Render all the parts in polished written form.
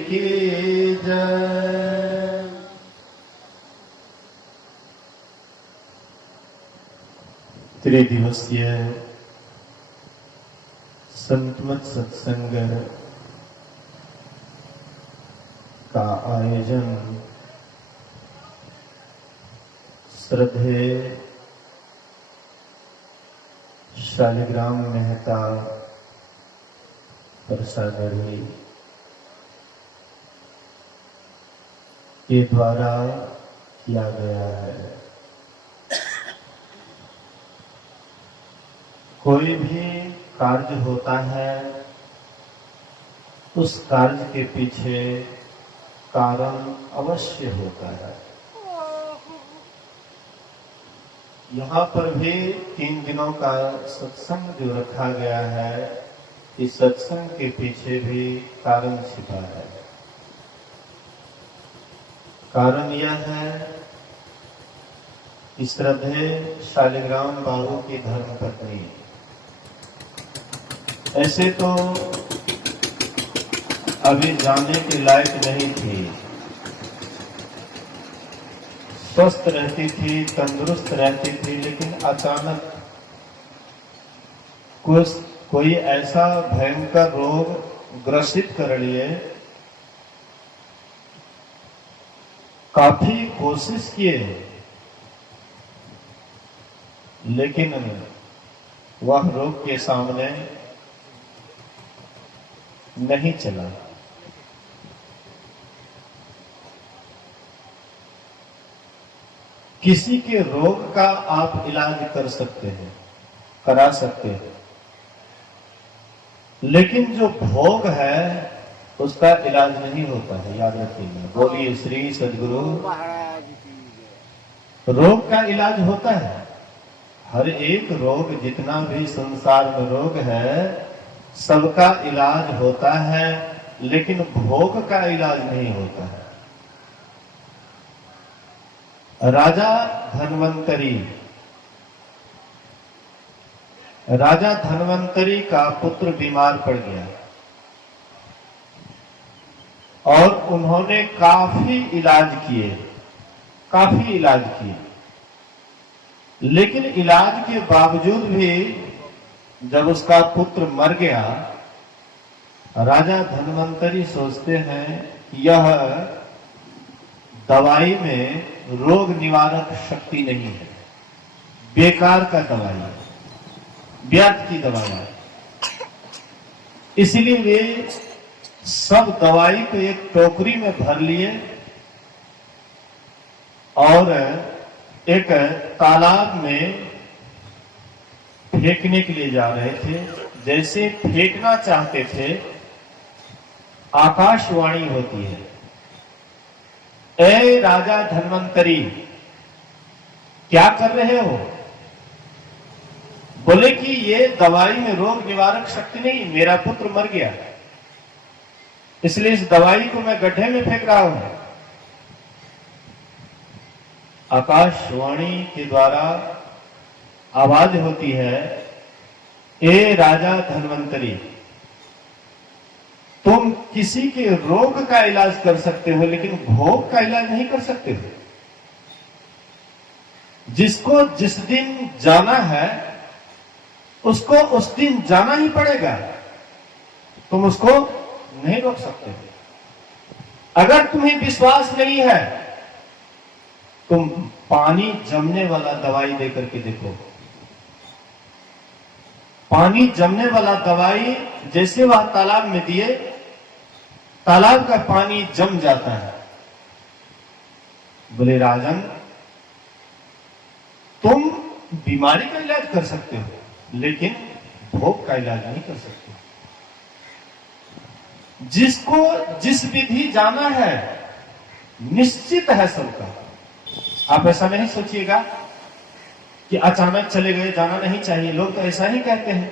की जय। त्रिदिवसीय संतमत सत्संग का आयोजन श्रद्धेय शालिग्राम मेहता परसागढ़ी के द्वारा किया गया है। कोई भी कार्य होता है, उस कार्य के पीछे कारण अवश्य होता है। यहाँ पर भी 3 दिनों का सत्संग जो रखा गया है, इस सत्संग के पीछे भी कारण छिपा है। कारण यह है कि श्रद्धेय शालिग्राम बाबू की धर्मपत्नी ऐसे तो अभी जाने के लायक नहीं थी, स्वस्थ रहती थी, तंदुरुस्त रहती थी, लेकिन अचानक कोई ऐसा भयंकर रोग ग्रसित कर लिए। काफी कोशिश किए, लेकिन वह रोग के सामने नहीं चला। किसी के रोग का आप इलाज कर सकते हैं, करा सकते हैं, लेकिन जो भोग है उसका इलाज नहीं होता है, याद रखिएगा। बोलिए श्री सद्गुरु महाराज की। रोग का इलाज होता है, हर एक रोग, जितना भी संसार में रोग है सबका इलाज होता है, लेकिन भोग का इलाज नहीं होता है। राजा धन्वंतरी का पुत्र बीमार पड़ गया और उन्होंने काफी इलाज किए, लेकिन इलाज के बावजूद भी जब उसका पुत्र मर गया, राजा धन्वंतरी सोचते हैं यह दवाई में रोग निवारक शक्ति नहीं है, बेकार का दवाई है, व्यर्थ की दवाई है। इसलिए वे सब दवाई को एक टोकरी में भर लिए और एक तालाब में फेंकने के लिए जा रहे थे। जैसे फेंकना चाहते थे, आकाशवाणी होती है, ए राजा धन्वंतरी, क्या कर रहे हो? बोले कि ये दवाई में रोग निवारक शक्ति नहीं, मेरा पुत्र मर गया, इसलिए इस दवाई को मैं गड्ढे में फेंक रहा हूं। आकाशवाणी के द्वारा आवाज होती है, ए राजा धन्वंतरी, तुम किसी के रोग का इलाज कर सकते हो, लेकिन भोग का इलाज नहीं कर सकते हो। जिसको जिस दिन जाना है उसको उस दिन जाना ही पड़ेगा, तुम उसको नहीं रोक सकते। अगर तुम्हें विश्वास नहीं है, तुम पानी जमने वाला दवाई देकर के देखो। पानी जमने वाला दवाई जैसे वह तालाब में दिए, तालाब का पानी जम जाता है। बोले राजन, तुम बीमारी का इलाज कर सकते हो, लेकिन भोग का इलाज नहीं कर सकते। जिसको जिस विधि जाना है निश्चित है सबका। आप ऐसा नहीं सोचिएगा कि अचानक चले गए, जाना नहीं चाहिए। लोग तो ऐसा ही कहते हैं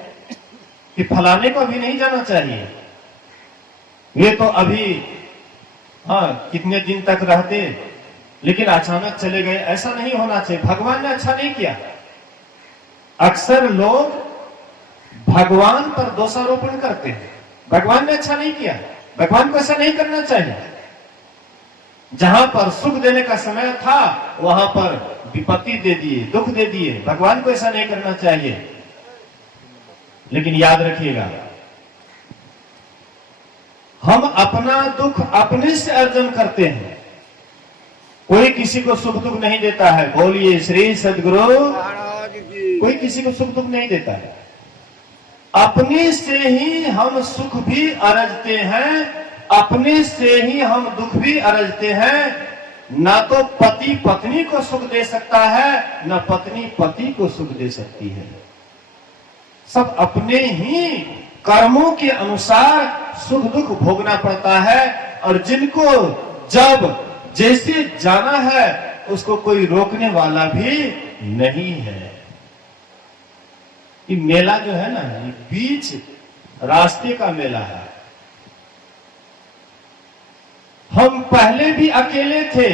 कि फलाने को अभी नहीं जाना चाहिए, ये तो अभी कितने दिन तक रहते, लेकिन अचानक चले गए। ऐसा नहीं होना चाहिए, भगवान ने अच्छा नहीं किया। अक्सर लोग भगवान पर दोषारोपण करते हैं, भगवान ने अच्छा नहीं किया, भगवान को ऐसा नहीं करना चाहिए। जहां पर सुख देने का समय था वहां पर विपत्ति दे दिए, दुख दे दिए। भगवान को ऐसा नहीं करना चाहिए। लेकिन याद रखिएगा, हम अपना दुख अपने से अर्जन करते हैं। कोई किसी को सुख दुख नहीं देता है। बोलिए श्री सद्गुरु महाराज की। कोई किसी को सुख दुख नहीं देता है। अपने से ही हम सुख भी अर्जते हैं, अपने से ही हम दुख भी अर्जते हैं। ना तो पति पत्नी को सुख दे सकता है, ना पत्नी पति को सुख दे सकती है। सब अपने ही कर्मों के अनुसार सुख दुख भोगना पड़ता है। और जिनको जब जैसे जाना है उसको कोई रोकने वाला भी नहीं है। ये मेला जो है ना, ये बीच रास्ते का मेला है। हम पहले भी अकेले थे,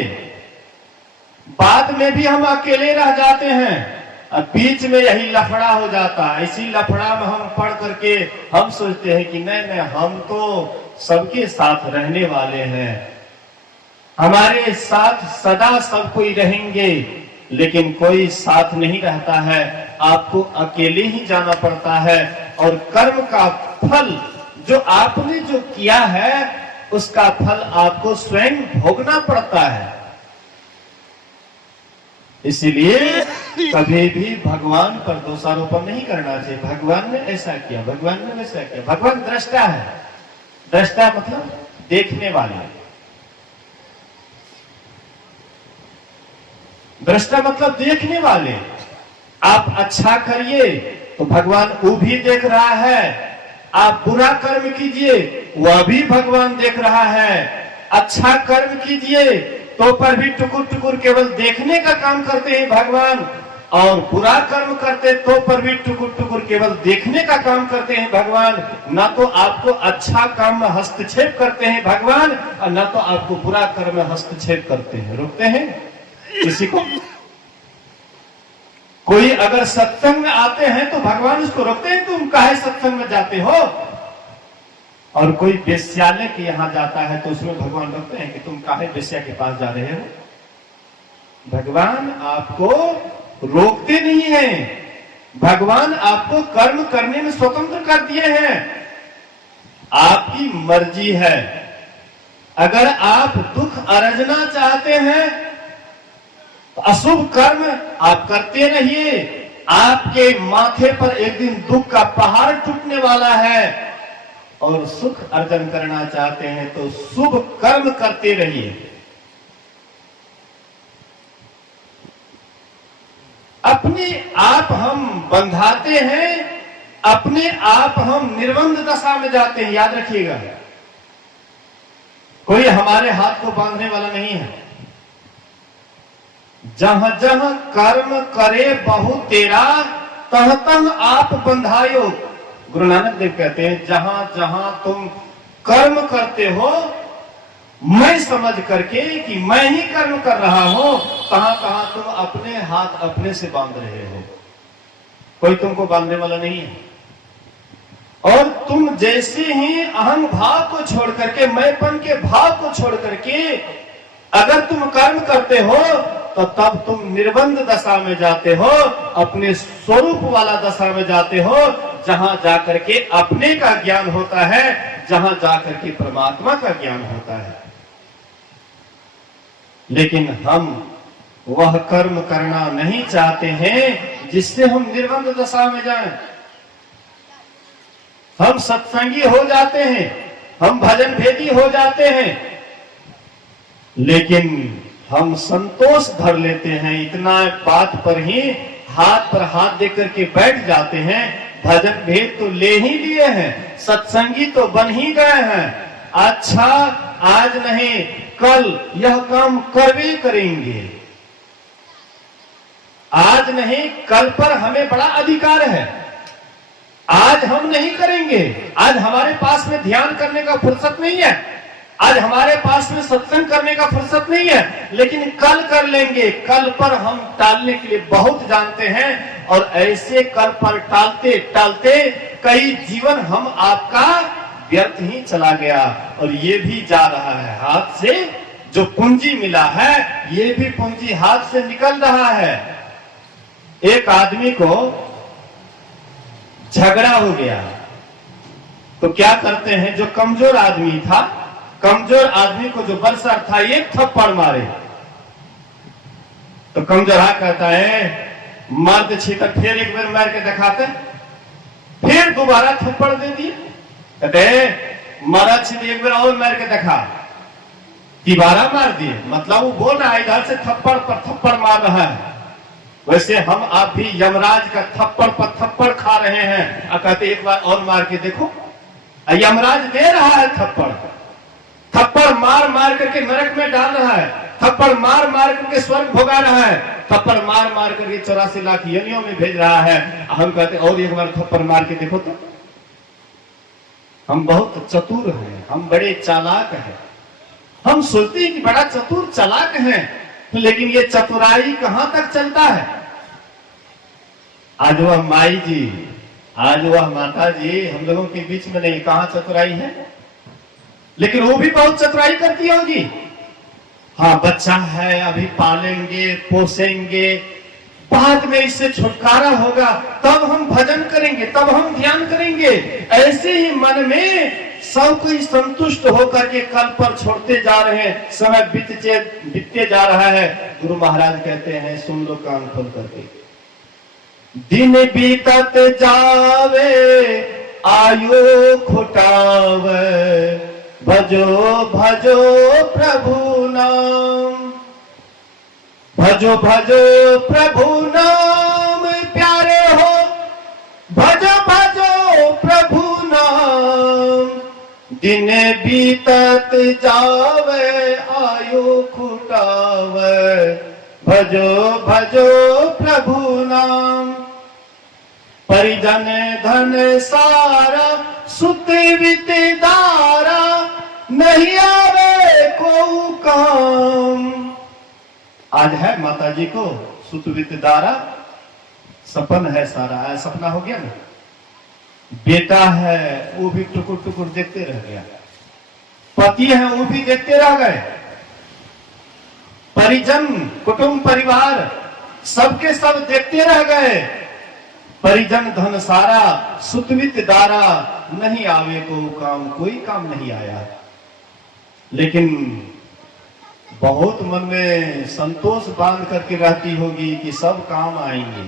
बाद में भी हम अकेले रह जाते हैं, और बीच में यही लफड़ा हो जाता है। इसी लफड़ा में हम पढ़ करके हम सोचते हैं कि नहीं, हम तो सबके साथ रहने वाले हैं, हमारे साथ सदा सब कोई रहेंगे। लेकिन कोई साथ नहीं रहता है, आपको अकेले ही जाना पड़ता है। और कर्म का फल जो आपने जो किया है उसका फल आपको स्वयं भोगना पड़ता है। इसलिए कभी भी भगवान पर दोषारोपण नहीं करना चाहिए। भगवान ने ऐसा किया, भगवान ने वैसा किया। भगवान दृष्टा है। दृष्टा मतलब देखने वाले। दृष्टा मतलब देखने वाले। आप अच्छा करिए तो भगवान वो भी देख रहा है, आप बुरा कर्म कीजिए वह भी भगवान देख रहा है। अच्छा कर्म कीजिए तो पर भी टुकुर टुकुर केवल देखने का काम करते हैं भगवान, और बुरा कर्म करते तो पर भी टुकुर टुकुर केवल देखने का काम करते हैं भगवान। ना तो आपको अच्छा काम में हस्तक्षेप करते हैं भगवान, और ना तो आपको बुरा कर्म में हस्तक्षेप करते हैं, रोकते हैं किसी को। कोई अगर सत्संग में आते हैं तो भगवान उसको रोकते हैं, तुम काहे सत्संग में जाते हो। और कोई वेश्यालय के यहां जाता है तो उसमें भगवान रोकते हैं कि तुम काहे वेश्या के पास जा रहे हो। भगवान आपको रोकते नहीं हैं। भगवान आपको कर्म करने में स्वतंत्र कर दिए हैं। आपकी मर्जी है। अगर आप दुख अर्जना चाहते हैं तो अशुभ कर्म आप करते रहिए। आपके माथे पर एक दिन दुख का पहाड़ टूटने वाला है। और सुख अर्जन करना चाहते हैं तो शुभ कर्म करते रहिए। अपने आप हम बंधाते हैं, अपने आप हम निर्बंध दशा में जाते हैं। याद रखिएगा, कोई हमारे हाथ को बांधने वाला नहीं है। जहां जहां कर्म करे बहु तेरा, तह तह आप बंधायो। गुरु नानक देव कहते हैं, जहां जहां तुम कर्म करते हो मैं समझ करके कि मैं ही कर्म कर रहा हूं, कहां कहां तुम अपने हाथ अपने से बांध रहे हो। कोई तुमको बांधने वाला नहीं है। और तुम जैसे ही अहम भाव को छोड़ करके, मैंपन के भाव को छोड़ करके अगर तुम कर्म करते हो तो तब तुम निर्बंध दशा में जाते हो, अपने स्वरूप वाला दशा में जाते हो, जहां जाकर के अपने का ज्ञान होता है, जहां जाकर के परमात्मा का ज्ञान होता है। लेकिन हम वह कर्म करना नहीं चाहते हैं जिससे हम निर्बंध दशा में जाएं। हम सत्संगी हो जाते हैं, हम भजन भेदी हो जाते हैं, लेकिन हम संतोष धर लेते हैं। इतना बात पर ही हाथ पर हाथ देकर के बैठ जाते हैं। भजन भेद तो ले ही लिए हैं, सत्संगी तो बन ही गए हैं। अच्छा, आज नहीं कल यह काम करवे करेंगे। आज नहीं कल पर हमें बड़ा अधिकार है। आज हम नहीं करेंगे, आज हमारे पास में ध्यान करने का फुर्सत नहीं है, आज हमारे पास में सत्संग करने का फुर्सत नहीं है, लेकिन कल कर लेंगे। कल पर हम टालने के लिए बहुत जानते हैं, और ऐसे कल पर टालते टालते कई जीवन हम आपका व्यर्थ ही चला गया और ये भी जा रहा है हाथ से। जो पूंजी मिला है ये भी पूंजी हाथ से निकल रहा है। एक आदमी को झगड़ा हो गया तो क्या करते हैं, जो कमजोर आदमी था, कमजोर आदमी को जो बलसर था एक थप्पड़ मारे तो कमजोरा कहता है मर्द छीतर, फिर एक बार मार के दिखाते, फिर दोबारा थप्पड़ दे दिए। कहते मर्द छीतर एक बार और मार के दिखा, दोबारा मार दिए। मतलब वो बोल रहा है इधर से थप्पड़ पर थप्पड़ मार रहा है। वैसे हम आप भी यमराज का थप्पड़ पर थप्पड़ खा रहे हैं और कहते एक बार और मार के देखो। यमराज दे रहा है थप्पड़, थप्पड़ मार मार करके नरक में डाल रहा है, थप्पड़ मार मार करके स्वर्ग भोगा रहा है, थप्पड़ मार मार करके 84 लाख योनियों में भेज रहा है। हम कहते और एक बार थप्पड़ मार के देखो तो। हम बहुत चतुर हैं, हम बड़े चालाक हैं। हम सोचते हैं कि बड़ा चतुर चालाक हैं, लेकिन ये चतुराई कहां तक चलता है। आज वह माई जी, आज वह माता जी हम लोगों के बीच में नहीं, कहां चतुराई है। लेकिन वो भी बहुत चतुराई करती होगी। हाँ बच्चा है, अभी पालेंगे पोसेंगे, बाद में इससे छुटकारा होगा, तब हम भजन करेंगे, तब हम ध्यान करेंगे। ऐसे ही मन में सब कोई संतुष्ट होकर के कल पर छोड़ते जा रहे हैं, समय बीतते जा रहा है। गुरु महाराज कहते हैं सुन लो कान खोल करके, दिन बीतत जावे आयु खुटावे, भजो भजो प्रभु नाम, भजो भजो प्रभु नाम प्यारे हो, भजो भजो प्रभु नाम, दिन बीतत जावे आयु खुटावे, भजो भजो प्रभु नाम। परिजन धन सारा सुत वित दारा, नहीं आवे को काम। आज है माता जी को सुत वित दारा, सपन है सारा, सपना हो गया ना। बेटा है वो भी टुकुर टुकुर देखते रह गया, पति है वो भी देखते रह गए, परिजन कुटुंब परिवार सबके सब देखते रह गए। परिजन धन सारा सुतवित दारा, नहीं आवे को काम, कोई काम नहीं आया। लेकिन बहुत मन में संतोष बांध करके रहती होगी कि सब काम आएंगे।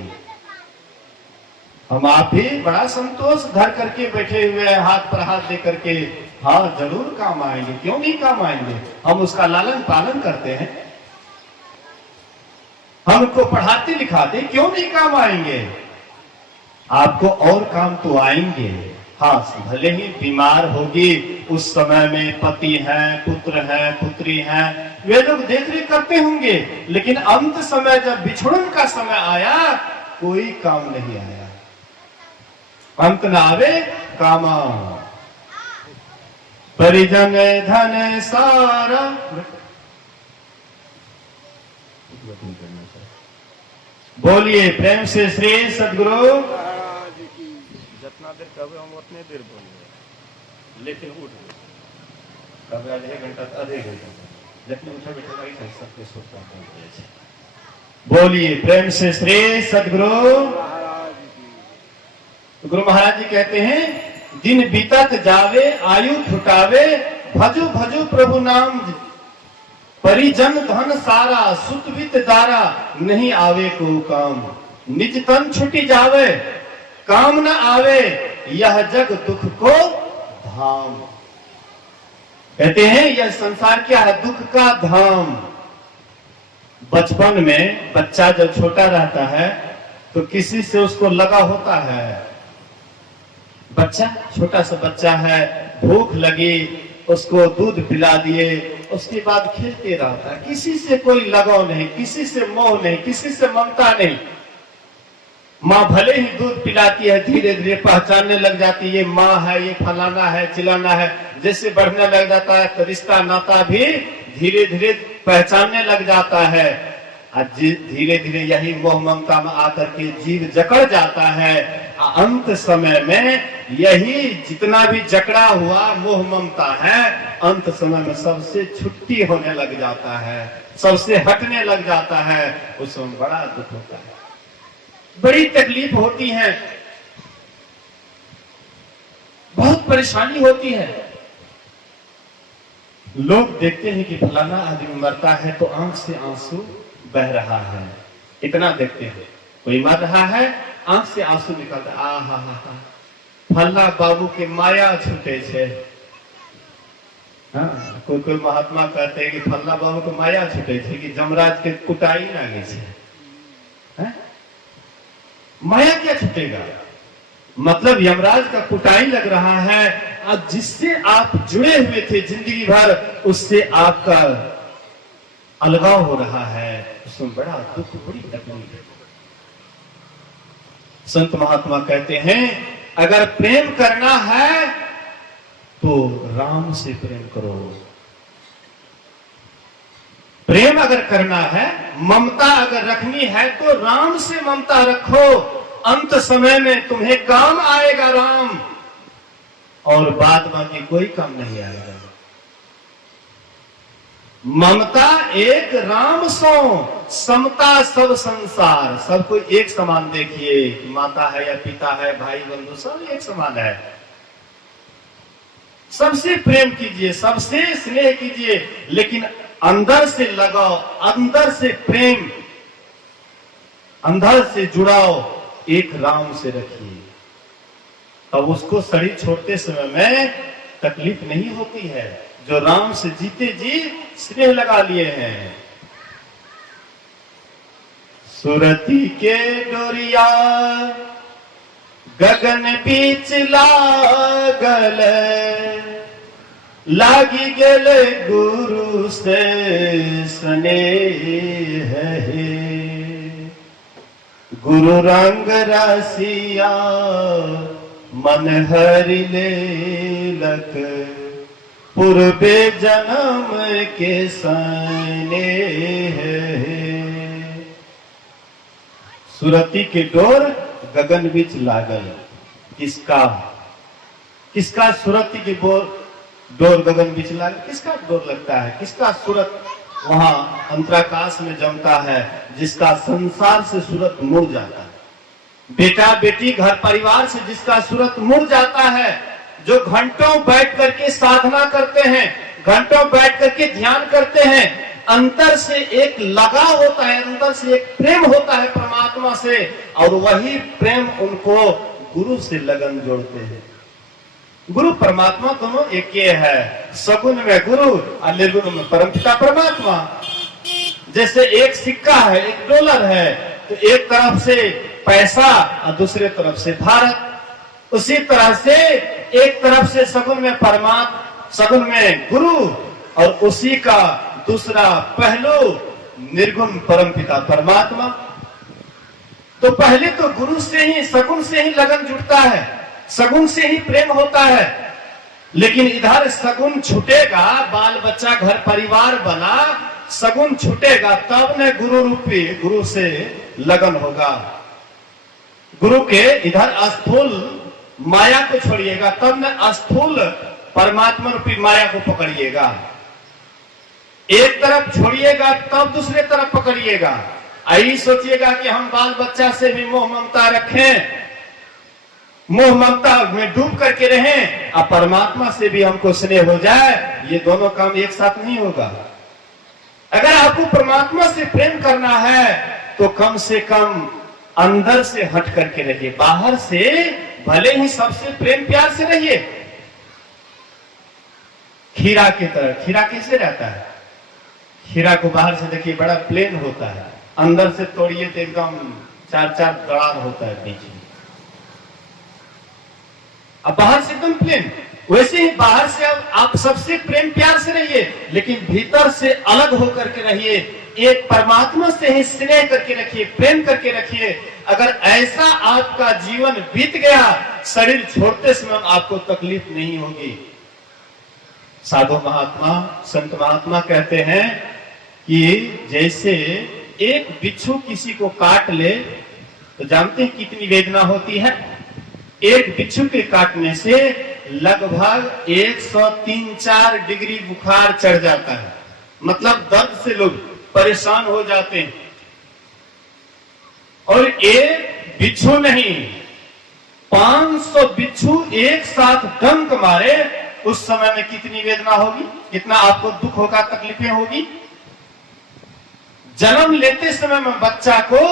हम आप भी बड़ा संतोष धर करके बैठे हुए हैं, हाथ पर हाथ दे करके, हाँ जरूर काम आएंगे, क्यों नहीं काम आएंगे। हम उसका लालन पालन करते हैं, हम उनको पढ़ाते लिखाते, क्यों नहीं काम आएंगे। आपको और काम तो आएंगे। हाँ भले ही बीमार होगी, उस समय में पति है, पुत्र है, पुत्री है, वे लोग देख रेख करते होंगे, लेकिन अंत समय जब बिछड़न का समय आया कोई काम नहीं आया। अंत न आवे कामा, परिजन धन सारा। बोलिए प्रेम से श्री सदगुरु। जितना देर कभी हम उतने देर बोलिए, लेकिन उठ कभी आधे घंटा आधे घंटा, लेकिन उठा बैठा सबके सोचता है। बोलिए प्रेम से श्री सदगुरु। गुरु महाराज जी कहते हैं दिन बीतत जावे आयु फुटावे, भजो भजो प्रभु नाम, परिजन धन सारा सुतवित दारा, नहीं आवे को काम, निज तन छुटी जावे, काम न आवे, यह जग दुख को धाम। कहते हैं यह संसार क्या है, दुख का धाम। बचपन में बच्चा जब छोटा रहता है तो किसी से उसको लगा होता है। बच्चा छोटा सा बच्चा है, भूख लगी, उसको दूध पिला दिए, उसके बाद खेलते रहता है, किसी से कोई लगाव नहीं, किसी से मोह नहीं, किसी से ममता नहीं। माँ भले ही दूध पिलाती है, धीरे धीरे पहचानने लग जाती है, ये माँ है, ये फलाना है, चिलाना है। जैसे बढ़ने लग जाता है तो रिश्ता नाता भी धीरे धीरे पहचानने लग जाता है। धीरे धीरे यही मोह ममता में आकर के जीव जकड़ जाता है अंत समय में यही जितना भी जकड़ा हुआ मोह ममता है, अंत समय में सबसे छुट्टी होने लग जाता है, सबसे हटने लग जाता है। उसमें बड़ा दुख होता है, बड़ी तकलीफ होती है, बहुत परेशानी होती है। लोग देखते हैं कि फलाना आदमी मरता है तो आंख से आंसू बह रहा है, इतना देखते हैं। कोई मर रहा है, आंख से आंसू निकलता, आ हा फल्ला बाबू के माया छूटे छे। हाँ, कोई कोई महात्मा कहते हैं कि फल्ला बाबू के माया छूटे छे कि जमराज के कुटाई लागे छे। माया क्या छूटेगा? मतलब यमराज का कुटाई लग रहा है, और जिससे आप जुड़े हुए थे जिंदगी भर, उससे आपका अलगाव हो रहा है। उसमें बड़ा दुख, बड़ी तकलीफ है। संत महात्मा कहते हैं, अगर प्रेम करना है तो राम से प्रेम करो। प्रेम अगर करना है, ममता अगर रखनी है तो राम से ममता रखो। अंत समय में तुम्हें काम आएगा राम, और बाद बाकी कोई काम नहीं आएगा। ममता एक राम सो, समता सब संसार। सबको एक समान देखिए, माता है या पिता है, भाई बंधु, सब एक समान है। सबसे प्रेम कीजिए, सबसे स्नेह कीजिए, लेकिन अंदर से लगाओ, अंदर से प्रेम, अंदर से जुड़ाओ एक राम से रखिए। तब उसको शरीर छोड़ते समय में तकलीफ नहीं होती है। जो राम से जीते जी स्नेह लगा लिए हैं। सुरती के डोरिया गगन बीच लागल, लागी गेल गुरु से स्नेह है। गुरु रंग रसिया मन हरि लेलक, पूर्वे जन्म के स्नेह है। सुरती के डोर गगन बीच लागल। किसका? किसका सुरती की डोर गगन बीच लागल? किसका डोर लगता है? किसका सूरत वहां अंतराकाश में जमता है? जिसका संसार से सूरत मुड़ जाता है, बेटा बेटी घर परिवार से जिसका सूरत मुड़ जाता है, जो घंटों बैठ करके साधना करते हैं, घंटों बैठ करके ध्यान करते हैं, अंतर से एक लगाव होता है, अंदर से एक प्रेम होता है परमात्मा से, और वही प्रेम उनको गुरु से लगन जोड़ते हैं। गुरु परमात्मा दोनों एक ही है। सगुण में गुरु और निर्गुण में परमपिता परमात्मा। जैसे एक सिक्का है, एक डॉलर है, तो एक तरफ से पैसा और दूसरे तरफ से भारत। उसी तरह से एक तरफ से सगुण में परमात्मा, सगुण में गुरु, और उसी का दूसरा पहलू निर्गुण परमपिता परमात्मा। तो पहले तो गुरु से ही, सगुण से ही लगन जुटता है, सगुण से ही प्रेम होता है। लेकिन इधर सगुण छूटेगा, बाल बच्चा घर परिवार बना, सगुण छूटेगा, तब न गुरु रूपी गुरु से लगन होगा। गुरु के इधर स्थूल माया को छोड़िएगा, तब न स्थूल परमात्मा रूपी माया को पकड़िएगा। एक तरफ छोड़िएगा तब दूसरे तरफ पकड़िएगा। यही सोचिएगा कि हम बाल बच्चा से भी मोह ममता रखें, मोह ममता में डूब करके रहें, और परमात्मा से भी हमको स्नेह हो जाए। ये दोनों काम एक साथ नहीं होगा। अगर आपको परमात्मा से प्रेम करना है तो कम से कम अंदर से हट करके रहिए। बाहर से भले ही सबसे प्रेम प्यार से रहिए। खीरा की तरह, खीरा कैसे रहता है? खीरा को बाहर से देखिए बड़ा प्लेन होता है, अंदर से तोड़िए तो एकदम चार चार दरार होता है बीच में। अब बाहर से एकदम प्लेन। वैसे ही बाहर से अब आप सबसे प्रेम प्यार से रहिए, लेकिन भीतर से अलग होकर के रहिए। एक परमात्मा से ही स्नेह करके रखिए, प्रेम करके रखिए। अगर ऐसा आपका जीवन बीत गया, शरीर छोड़ते समय आपको तकलीफ नहीं होगी। साधु महात्मा, संत महात्मा कहते हैं कि जैसे एक बिच्छू किसी को काट ले तो जानते हैं कितनी वेदना होती है। एक बिच्छू के काटने से लगभग 103-4 डिग्री बुखार चढ़ जाता है। मतलब दर्द से लोग परेशान हो जाते हैं। और एक बिच्छू नहीं, 500 बिच्छू एक साथ डंक मारे, उस समय में कितनी वेदना होगी, कितना आपको दुख होगा, तकलीफें होगी। जन्म लेते समय में बच्चा को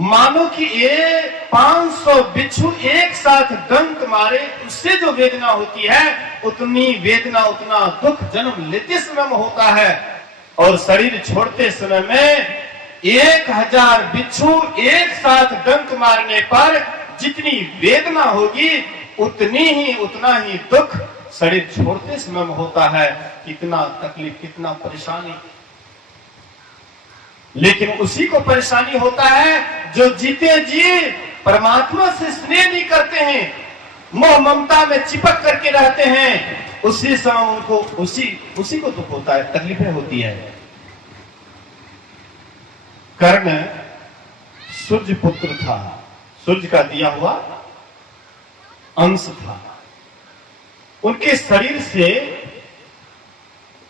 मानो कि ये 500 बिच्छू एक साथ डंक मारे, उससे जो वेदना होती है, उतनी वेदना, उतना दुख जन्म लेते समय में होता है। और शरीर छोड़ते समय में 1000 बिच्छू एक साथ डंक मारने पर जितनी वेदना होगी, उतना ही दुख शरीर छोड़ते समय में होता है। कितना तकलीफ, कितना परेशानी। लेकिन उसी को परेशानी होता है जो जीते जी परमात्मा से स्नेह नहीं करते हैं, मोह ममता में चिपक करके रहते हैं। उसी समय उनको उसी को दुख होता है, तकलीफें होती है। कर्ण सूर्य पुत्र था, सूर्य का दिया हुआ अंश था। उनके शरीर से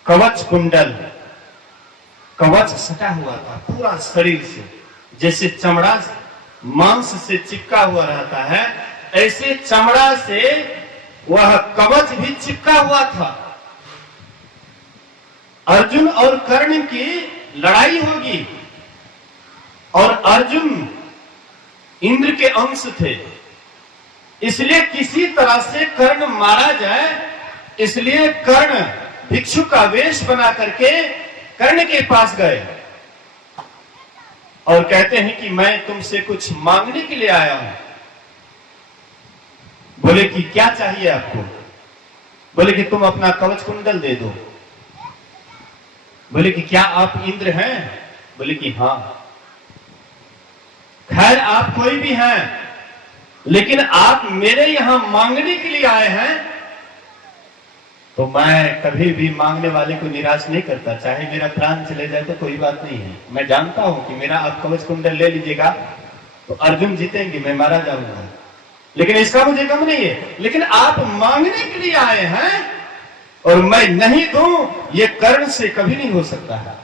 कवच कुंडल, कवच सटा हुआ था पूरा शरीर से। जैसे चमड़ा मांस से चिपका हुआ रहता है, ऐसे चमड़ा से वह कवच भी चिपका हुआ था। अर्जुन और कर्ण की लड़ाई होगी, और अर्जुन इंद्र के अंश थे, इसलिए किसी तरह से कर्ण मारा जाए। इसलिए कर्ण भिक्षु का वेश बना करके कर्ण के पास गए और कहते हैं कि मैं तुमसे कुछ मांगने के लिए आया हूं। बोले कि क्या चाहिए आपको? बोले कि तुम अपना कवच कुंडल दे दो। बोले कि क्या आप इंद्र हैं? बोले कि हां। खैर आप कोई भी हैं, लेकिन आप मेरे यहां मांगने के लिए आए हैं, तो मैं कभी भी मांगने वाले को निराश नहीं करता। चाहे मेरा प्राण चले जाए तो कोई बात नहीं है। मैं जानता हूं कि मेरा आप कवच कुंडल ले लीजिएगा तो अर्जुन जीतेंगे, मैं मारा जाऊंगा, लेकिन इसका मुझे गम नहीं है। लेकिन आप मांगने के लिए आए हैं और मैं नहीं दूं, ये कर्ण से कभी नहीं हो सकता है।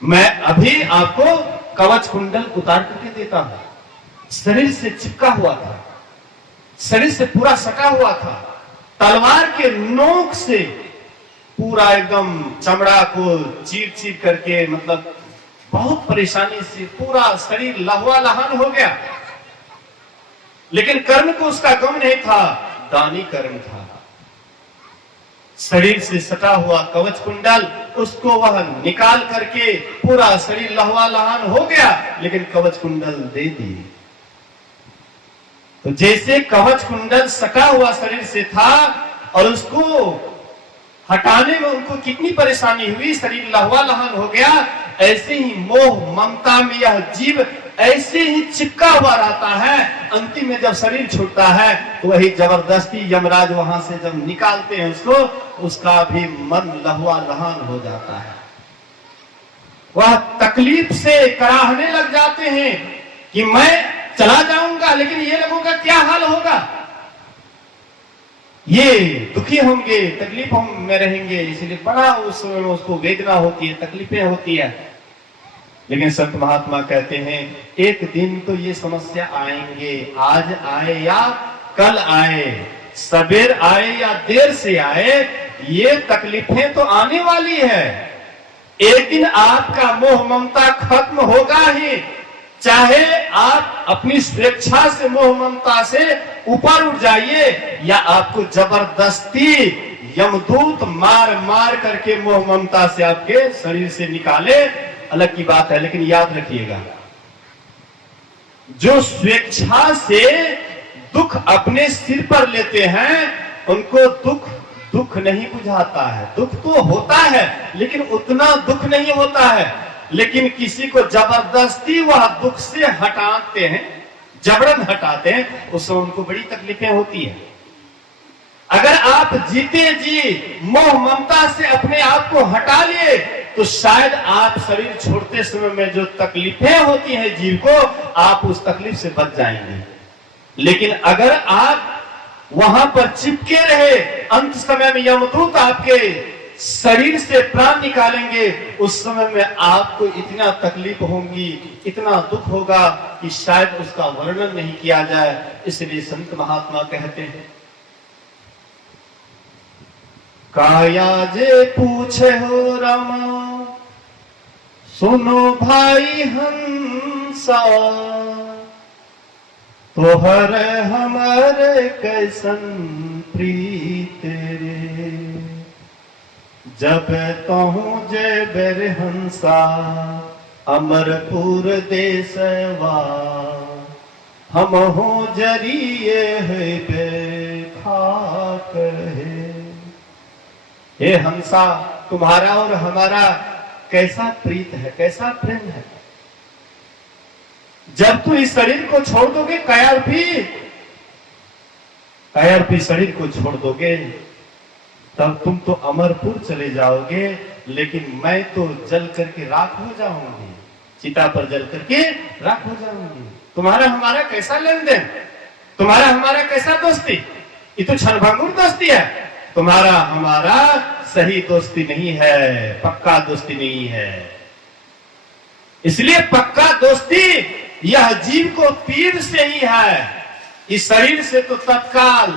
मैं अभी आपको कवच कुंडल उतार करके देता हूं। शरीर से चिपका हुआ था, शरीर से पूरा सटा हुआ था। तलवार के नोक से पूरा एकदम चमड़ा को चीर चीर करके, मतलब बहुत परेशानी से पूरा शरीर लहवा लहान हो गया। लेकिन कर्ण को उसका गम नहीं था, दानी कर्ण था। शरीर से सटा हुआ कवच कुंडल, उसको वह निकाल करके पूरा शरीर लहवा लहान हो गया, लेकिन कवच कुंडल दे दिए। तो जैसे कवच कुंडल सटा हुआ शरीर से था और उसको हटाने में उनको कितनी परेशानी हुई, शरीर लहवा लहान हो गया, ऐसे ही मोह ममता में यह जीव ऐसे ही चिपका हुआ रहता है। अंतिम में जब शरीर छूटता है तो वही जबरदस्ती यमराज वहां से जब निकालते हैं उसको, उसका भी मन लहवा लहान हो जाता है। वह तकलीफ से कराहने लग जाते हैं कि मैं चला जाऊंगा, लेकिन ये लोगों का क्या हाल होगा, ये दुखी होंगे, तकलीफों में रहेंगे। इसलिए बड़ा उस समय उसको वेदना होती है, तकलीफें होती है। लेकिन संत महात्मा कहते हैं एक दिन तो ये समस्या आएंगे, आज आए या कल आए, सवेर आए या देर से आए, ये तकलीफें तो आने वाली है। एक दिन आपका मोह ममता खत्म होगा ही, चाहे आप अपनी स्वेच्छा से मोह ममता से ऊपर उठ जाइए या आपको जबरदस्ती यमदूत मार मार करके मोह ममता से आपके शरीर से निकाले, अलग की बात है। लेकिन याद रखिएगा, जो स्वेच्छा से दुख अपने सिर पर लेते हैं उनको दुख नहीं बुझाता है। दुख तो होता है लेकिन उतना दुख नहीं होता है। लेकिन किसी को जबरदस्ती वह दुख से हटाते हैं, जबरन हटाते हैं, उससे उनको बड़ी तकलीफें होती है। अगर आप जीते जी मोह ममता से अपने आप को हटा लिए तो शायद आप शरीर छोड़ते समय में जो तकलीफें होती हैं जीव को, आप उस तकलीफ से बच जाएंगे। लेकिन अगर आप वहां पर चिपके रहे, अंत समय में यमदूत आपके शरीर से प्राण निकालेंगे, उस समय में आपको इतना तकलीफ होगी, इतना दुख होगा कि शायद उसका वर्णन नहीं किया जाए। इसलिए संत महात्मा कहते हैं, काया जे पूछे हो रामा, सुनो भाई हंसा, तोहर हमारे कैसन प्रीत रे, जब तहु जे बेर हंसा, अमरपुर देसवा, हम हो जरिए है बेखाक है। हे हंसा, तुम्हारा और हमारा कैसा प्रीत है, कैसा प्रेम है। जब तू इस शरीर को छोड़ दोगे, कायरपी शरीर को छोड़ दोगे, तब तुम तो अमरपुर चले जाओगे, लेकिन मैं तो जल करके राख हो जाऊंगी, चिता पर जल करके राख हो जाऊंगी। तुम्हारा हमारा कैसा लेन देन, तुम्हारा हमारा कैसा दोस्ती, ये तो क्षणभंगुर दोस्ती है। तुम्हारा हमारा सही दोस्ती नहीं है, पक्का दोस्ती नहीं है। इसलिए पक्का दोस्ती यह जीव को तीर से ही है, इस शरीर से तो तत्काल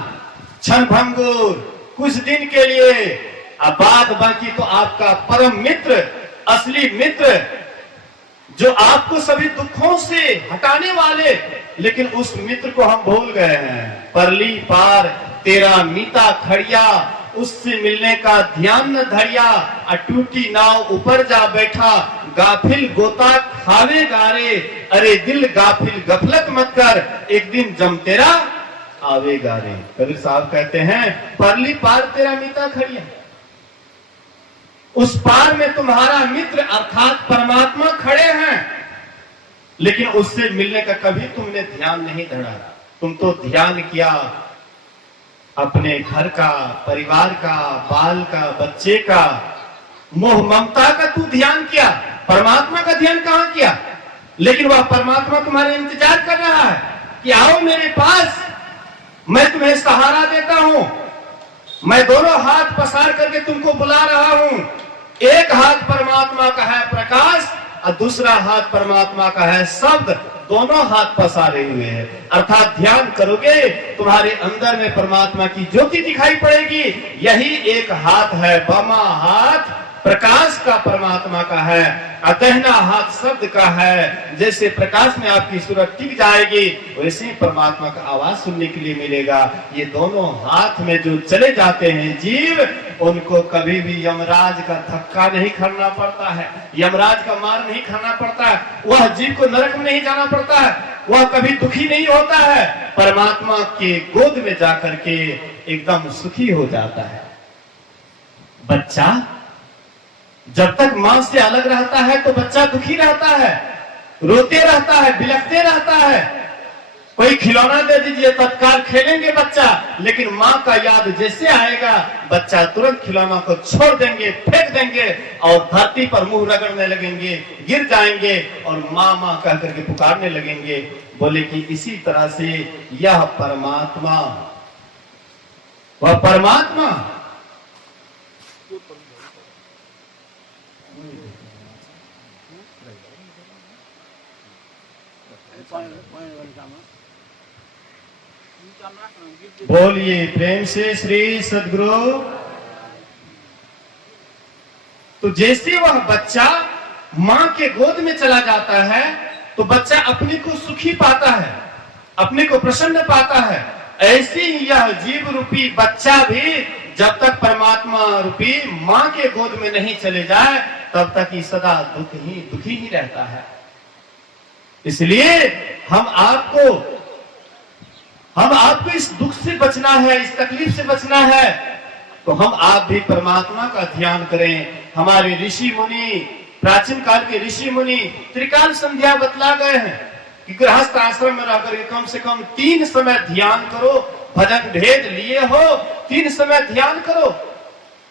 क्षणभंगुर कुछ दिन के लिए, अब बाद बाकी तो आपका परम मित्र, असली मित्र, जो आपको सभी दुखों से हटाने वाले, लेकिन उस मित्र को हम भूल गए हैं। परली पार तेरा मीता खड़िया, उससे मिलने का ध्यान न धरिया, टूटी नाव ऊपर जा बैठा, गाफिल गोता खावे गारे, अरे दिल गाफिल गफलत मत कर, एक दिन जम तेरा आवेगा रे। कबीर साहब कहते हैं, परली पार तेरा मीता खड़िया, उस पार में तुम्हारा मित्र अर्थात परमात्मा खड़े हैं, लेकिन उससे मिलने का कभी तुमने ध्यान नहीं धरा। तुम तो ध्यान किया अपने घर का, परिवार का, बाल का, बच्चे का, मोह ममता का तू ध्यान किया, परमात्मा का ध्यान कहां किया। लेकिन वह परमात्मा तुम्हारे इंतजार कर रहा है कि आओ मेरे पास, मैं तुम्हें सहारा देता हूं, मैं दोनों हाथ पसार करके तुमको बुला रहा हूं। एक हाथ परमात्मा का है प्रकाश और दूसरा हाथ परमात्मा का है शब्द, दोनों हाथ पसारे हुए हैं। अर्थात ध्यान करोगे, तुम्हारे अंदर में परमात्मा की ज्योति दिखाई पड़ेगी। यही एक हाथ है, बामा हाथ प्रकाश का परमात्मा का है, दाहिना हाथ शब्द का है। जैसे प्रकाश में आपकी सूरत टिक जाएगी, वैसे ही परमात्मा का आवाज सुनने के लिए मिलेगा। ये दोनों हाथ में जो चले जाते हैं जीव, उनको कभी भी यमराज का धक्का नहीं खाना पड़ता है, यमराज का मार नहीं खाना पड़ता है, वह जीव को नरक में नहीं जाना पड़ता है, वह कभी दुखी नहीं होता है, परमात्मा के गोद में जाकर के एकदम सुखी हो जाता है। बच्चा जब तक मां से अलग रहता है तो बच्चा दुखी रहता है, रोते रहता है, बिलखते रहता है। कोई खिलौना दे दीजिए, तत्काल खेलेंगे बच्चा, लेकिन मां का याद जैसे आएगा, बच्चा तुरंत खिलौना को छोड़ देंगे, फेंक देंगे और धरती पर मुंह रगड़ने लगेंगे, गिर जाएंगे और मां मां कह करके पुकारने लगेंगे। बोले कि इसी तरह से यह परमात्मा, वह परमात्मा बोलिए प्रेम से श्री सद्गुरु। तो जैसे वह बच्चा मां के गोद में चला जाता है तो बच्चा अपने को सुखी पाता है, अपने को प्रसन्न पाता है। ऐसे ही यह जीव रूपी बच्चा भी जब तक परमात्मा रूपी मां के गोद में नहीं चले जाए, तब तक ही सदा दुखी ही रहता है। इसलिए हम आपको इस दुख से बचना है, इस तकलीफ से बचना है, तो हम आप भी परमात्मा का ध्यान करें। हमारे ऋषि मुनि, प्राचीन काल के ऋषि मुनि त्रिकाल संध्या बतला गए हैं कि गृहस्थ आश्रम में रहकर कम से कम 3 समय ध्यान करो। भजन भेद लिए हो, 3 समय ध्यान करो।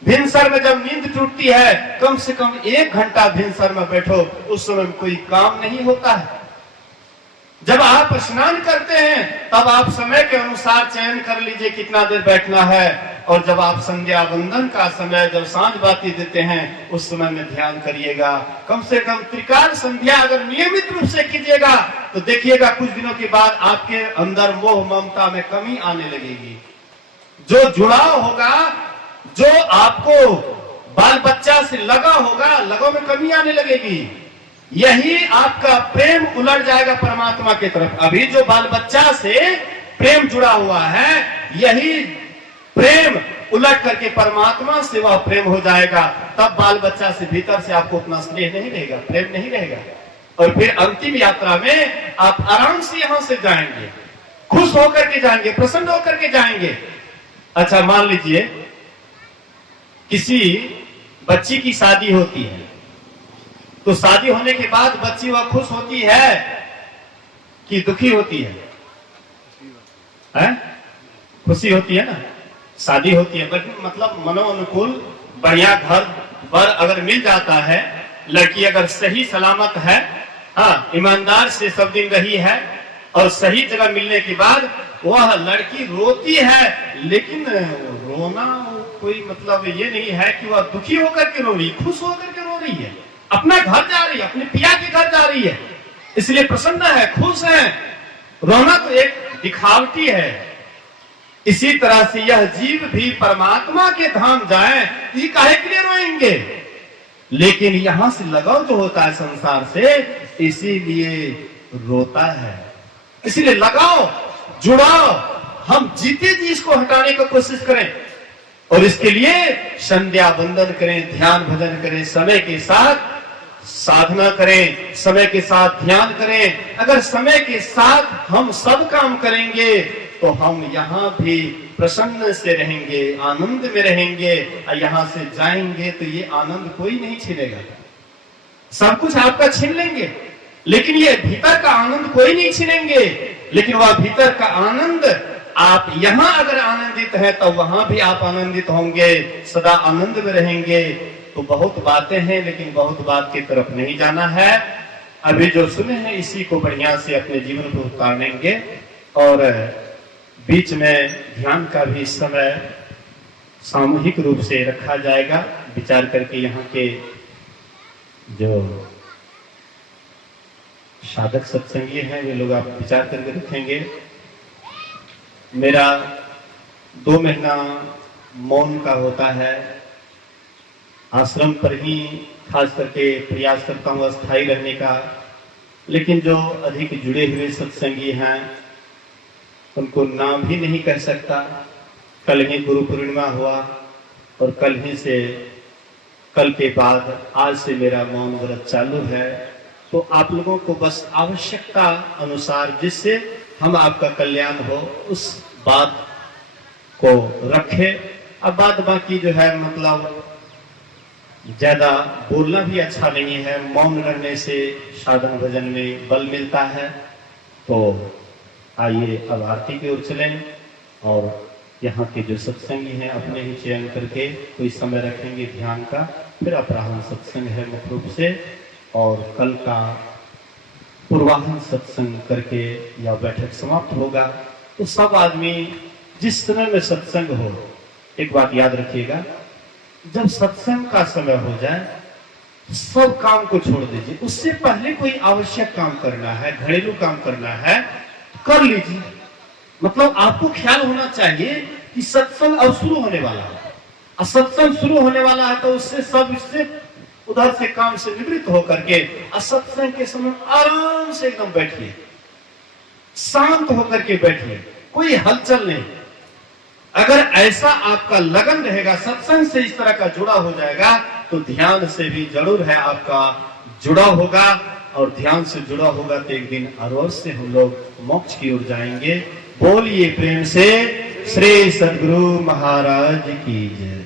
भिनसर में जब नींद टूटती है, कम से कम 1 घंटा भिनसर में बैठो, उस समय कोई काम नहीं होता है। जब आप स्नान करते हैं तब आप समय के अनुसार चयन कर लीजिए कितना देर बैठना है, और जब आप संध्या वंदन का समय, जब सांझ बाती देते हैं, उस समय में ध्यान करिएगा। कम से कम त्रिकाल संध्या अगर नियमित रूप से कीजिएगा तो देखिएगा कुछ दिनों के बाद आपके अंदर मोह ममता में कमी आने लगेगी। जो जुड़ाव होगा, जो आपको बाल बच्चा से लगा होगा, लगाव में कमी आने लगेगी। यही आपका प्रेम उलट जाएगा परमात्मा की तरफ। अभी जो बाल बच्चा से प्रेम जुड़ा हुआ है, यही प्रेम उलट करके परमात्मा से वह प्रेम हो जाएगा। तब बाल बच्चा से भीतर से आपको उतना स्नेह नहीं रहेगा, प्रेम नहीं रहेगा, और फिर अंतिम यात्रा में आप आराम से यहां से जाएंगे, खुश होकर के जाएंगे, प्रसन्न होकर के जाएंगे। अच्छा, मान लीजिए किसी बच्ची की शादी होती है, तो शादी होने के बाद बच्ची वह खुश होती है कि दुखी होती है? खुशी होती है ना। शादी होती है, मतलब मनोनुकूल बढ़िया घर बर अगर मिल जाता है, लड़की अगर सही सलामत है, हाँ, ईमानदार से सब दिन रही है, और सही जगह मिलने के बाद वह लड़की रोती है, लेकिन रोना कोई मतलब ये नहीं है कि वह दुखी होकर के रो रही, खुश होकर के रो रही है, अपना घर जा रही है, अपने पिया के घर जा रही है, इसलिए प्रसन्न है, खुश है। रोना तो एक दिखावटी है। इसी तरह से यह जीव भी परमात्मा के धाम जाए, ये काहे के लिए रोएंगे? लेकिन यहां से लगाव जो होता है संसार से, इसीलिए रोता है। इसीलिए लगाओ, जुड़ाओ, हम जीते जी इसको हटाने की कोशिश करें, और इसके लिए संध्या वंदन करें, ध्यान भजन करें, समय के साथ साधना करें, समय के साथ ध्यान करें। अगर समय के साथ हम सब काम करेंगे तो हम यहाँ भी प्रसन्न से रहेंगे, आनंद में रहेंगे, और यहाँ से जाएंगे तो ये आनंद कोई नहीं छीनेगा। सब कुछ आपका छीन लेंगे, लेकिन ये भीतर का आनंद कोई नहीं छीनेंगे। लेकिन वह भीतर का आनंद, आप यहां अगर आनंदित है तो वहां भी आप आनंदित होंगे, सदा आनंद में रहेंगे। तो बहुत बातें हैं, लेकिन बहुत बात की तरफ नहीं जाना है। अभी जो सुने हैं इसी को बढ़िया से अपने जीवन पर उतारेंगे, और बीच में ध्यान का भी समय सामूहिक रूप से रखा जाएगा। विचार करके यहाँ के जो साधक सत्संगी हैं वे लोग आप विचार करके रखेंगे। मेरा 2 महीना मौन का होता है, आश्रम पर ही खास करके प्रयास करता हूँ अस्थायी रहने का। लेकिन जो अधिक जुड़े हुए सत्संगी हैं उनको नाम भी नहीं कह सकता। कल ही गुरु पूर्णिमा हुआ, और कल के बाद आज से मेरा मौन व्रत चालू है। तो आप लोगों को बस आवश्यकता अनुसार जिससे हम आपका कल्याण हो उस बात को रखें। अब बात बाकी जो है मतलब ज्यादा बोलना भी अच्छा नहीं है, मौन रहने से साधन भजन में बल मिलता है। तो आइए अब आरती की ओर चलें, और यहाँ के जो सत्संगी हैं अपने ही चयन करके कोई समय रखेंगे ध्यान का। फिर अपराह्न सत्संग है मुख्य रूप से, और कल का पूर्वाह्न सत्संग करके यह बैठक समाप्त होगा। तो सब आदमी जिस समय में सत्संग हो, एक बात याद रखिएगा, जब सत्संग का समय हो जाए सब काम को छोड़ दीजिए। उससे पहले कोई आवश्यक काम करना है, घरेलू काम करना है, कर लीजिए। मतलब आपको ख्याल होना चाहिए कि सत्संग अब शुरू होने वाला है, और सत्संग शुरू होने वाला है तो उससे सब इससे उधर से काम से निवृत्त होकर के सत्संग के समय आराम से एकदम बैठिए, शांत होकर के बैठिए, कोई हलचल नहीं। अगर ऐसा आपका लगन रहेगा, सत्संग से इस तरह का जुड़ा हो जाएगा, तो ध्यान से भी जरूर है आपका जुड़ा होगा, और ध्यान से जुड़ा होगा तो एक दिन अवश्य हम लोग मोक्ष की ओर जाएंगे। बोलिए प्रेम से श्री सद्गुरु महाराज की जय।